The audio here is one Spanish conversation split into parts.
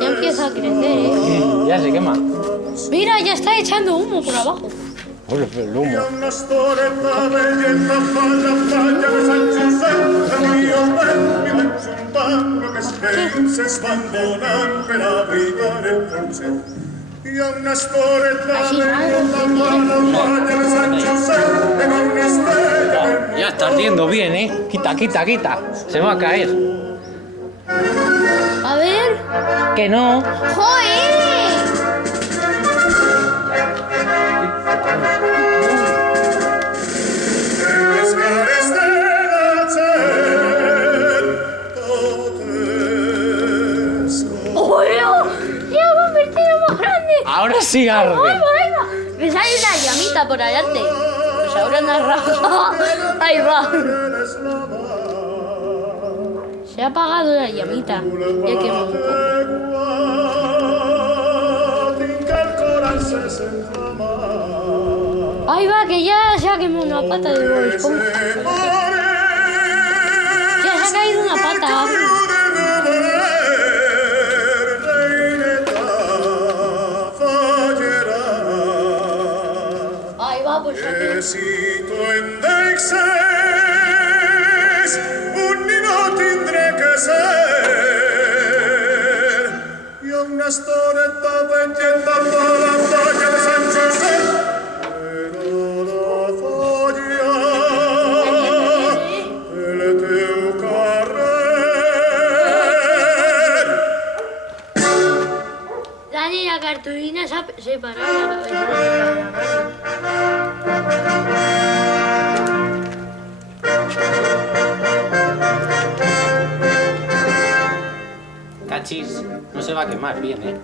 Ya empieza a crecer, Ya se quema. Mira, ya está echando humo por abajo. Uy, el humo. Ya está ardiendo bien, ¿eh? Quita, quita, quita. Se va a caer. A ver. Que no. ¡Joder! ¡Oh! ¡Ya va a convertido más grande! Ahora sí arde. ¡Ahí va, ahí va! Me sale una llamita por adelante. Pues ahora una raja. Ahí va. Se ha apagado la llamita. Ya quema un poco. Ahí va, que ya se ha quemado una pata de Bob Esponja. Ya se ha caído una pata. Ahí va, pues un niño tendré que ser y una storetta vegeta la foglia de San José però la foglia del teu carrer. Dani, la cartulina se ha separado la cabeza. Cachis, no se va a quemar bien, ¿eh?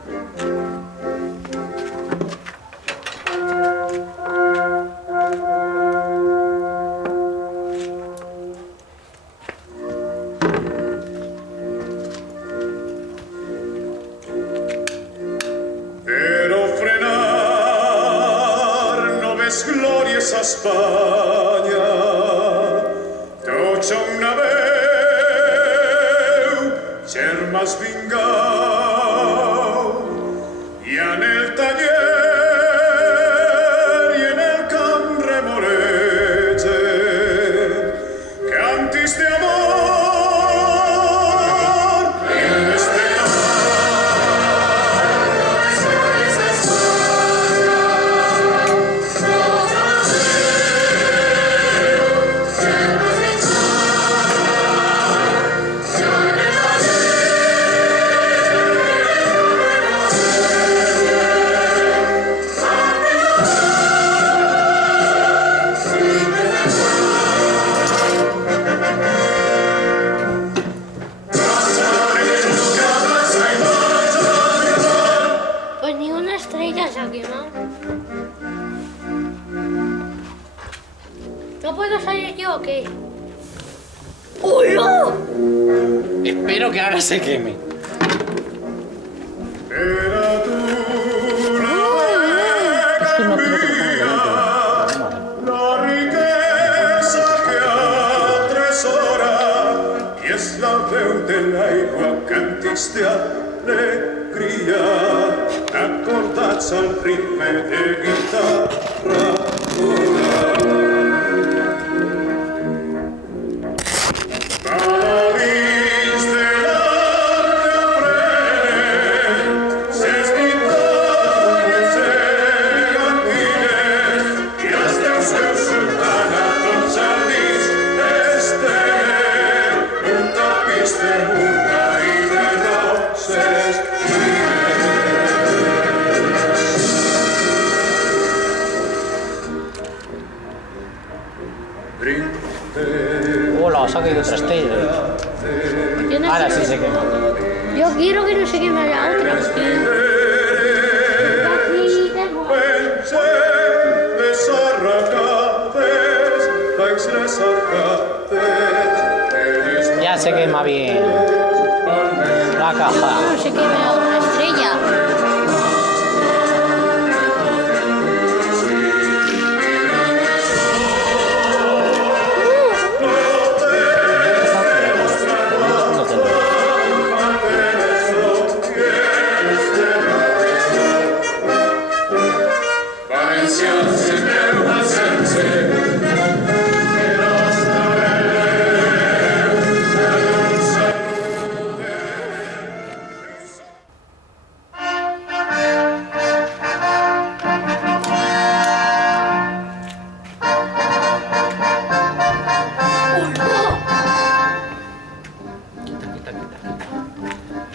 Pero frenar no ves glorias a España tocha una veu germans vingau i en el taller i en el camp remolegen cantis de amor en l'estelar. Pues ni una estrella se ha quemado. ¿No puedo salir yo o qué? ¡Hola! Espero que ahora se queme. Era tú Es que no quiero que te pongas delante. la riqueza que atresora i és la veu de l'aigua càntics d'alegria acordats al ritme de guitarra paladins de l'arc aprenen ses victòries gegantines i els teus seus sultana tots jardins estenen un tapís de muda i de roses brinde. Hola, se ha caído otra estrella. ahí. ¿Por qué no Ahora se sí se quema. Yo quiero que no se queme la otra. Les arracates, les arracates, Ya se quema bien. La caja. No se queme la otra estrella.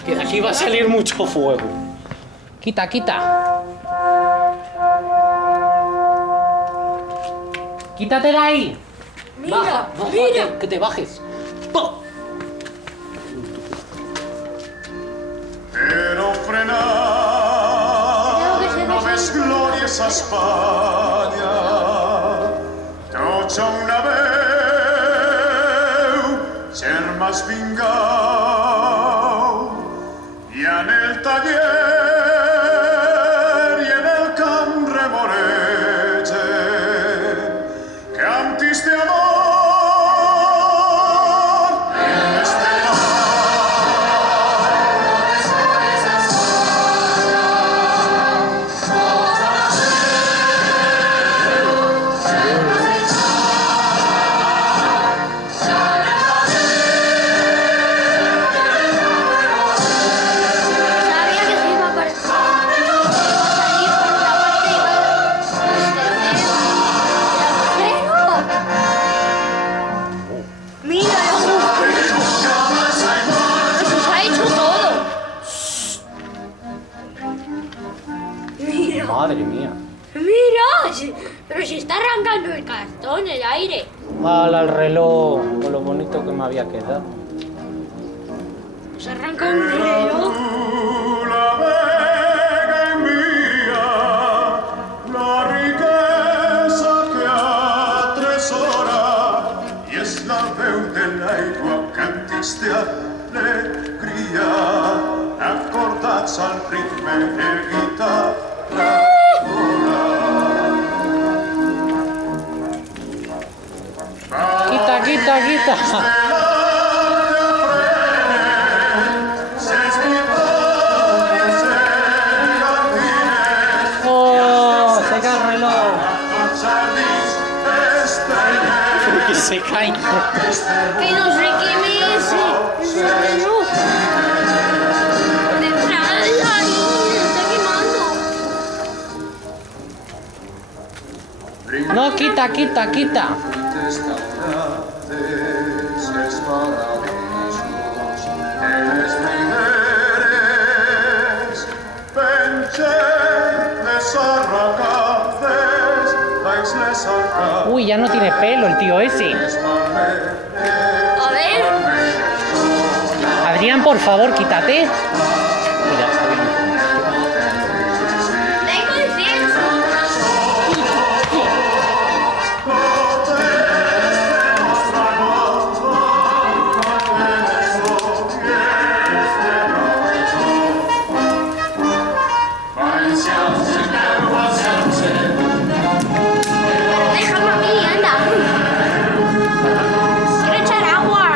Que de aquí va a salir mucho fuego. Quita, quita. Quítate de ahí. Mira, Baja, baja, mira. que te bajes. ¡Pum! Pero frenar, Creo que se no me ves sale. glorias a España. Tots una veu, germans vingau, i en el taller i en el camp remoregen, cantis de amor, este Sabía que se iba a salir por una parte y iba a ¡Mira el agujero! ¡Eso se ha hecho todo! ¡Mira! Madre mía. ¡Mira! Pero si está arrancando el cartón, el aire. Ala, el reloj. Con lo bonito que me había quedado. Se arranca un reloj. La vega envía la riqueza que atresora y es la veu de l'aigua cantis d'alegria acordats al ritme de guitarra. Quita, quita, quita. ¡Oh! Se cae el reloj. Que se cae. Que no se queme ese reloj. Detrás ahí, se está quemando. No, quita, quita, quita. Uy, ya no tiene pelo el tío ese. A ver. Adrián, por favor, quítate. Mira, está bien. Tengo incienso. Déjame a mí, anda. Quiero echar agua.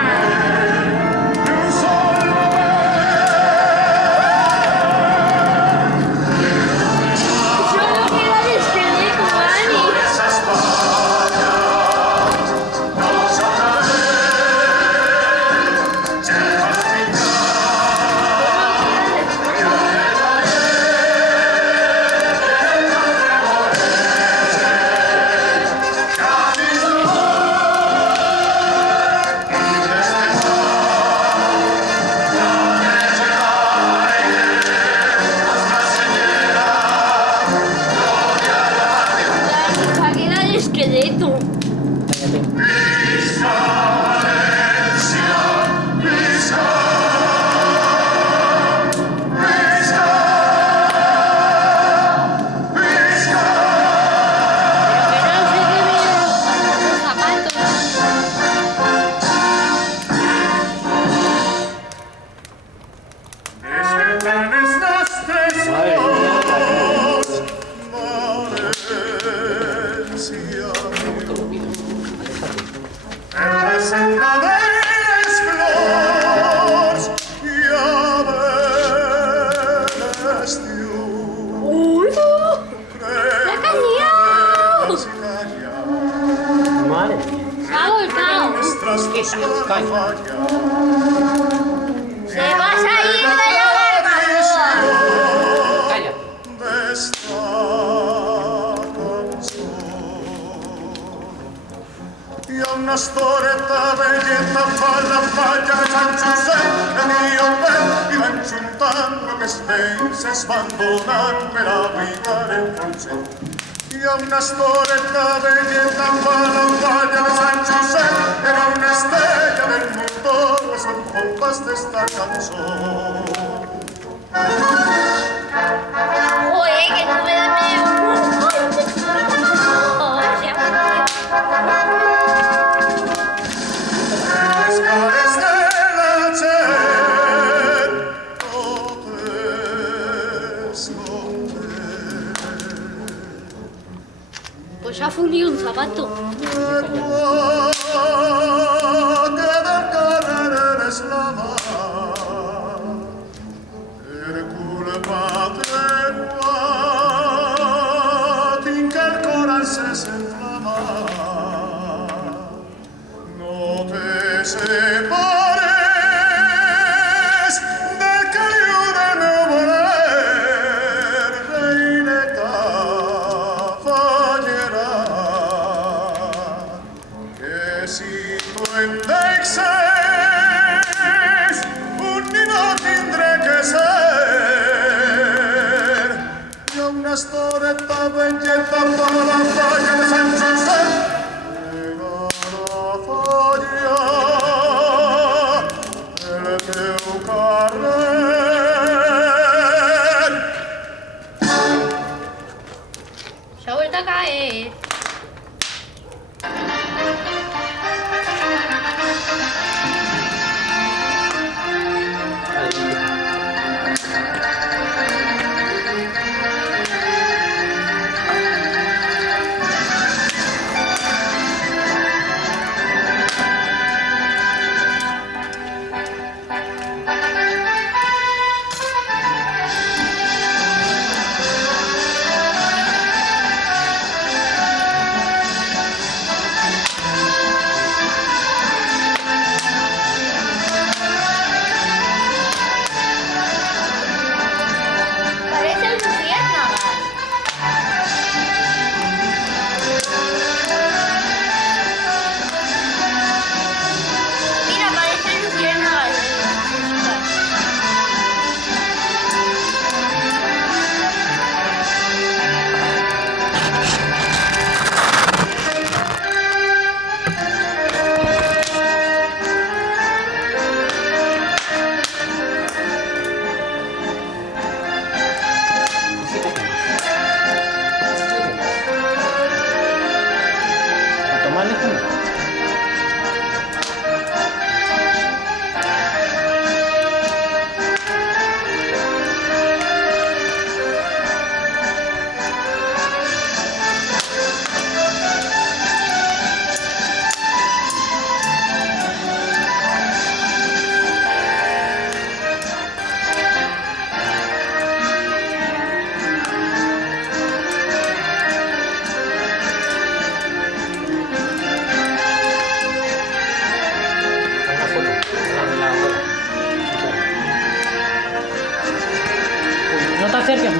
playa de San Josep, el río Pet, i van juntant que es penses van donant-me la vida en francès. Hi ha una estoreta belleta amb la playa de Sant Josep, era una estrella del motor, que són compàs d'esta cançó. Oye, que no me da miedo. Les cares de la gent, totes Pues ya fundí un zapato. que del carrer eres la mar, per culpa teua tinc el cor encès en flamar. No te separes del cariño del meu voler, reineta fallera, que si tu em deixes, un ninot tindré que ser. Hi ha una estoreta ben lleta per la playa de Sant Josep, Se ha vuelto a caer. Parecen luciérnagas. Mira, parecen luciérnagas. ¿A tomarle como? Una foto. La hora. Uy, no te acerques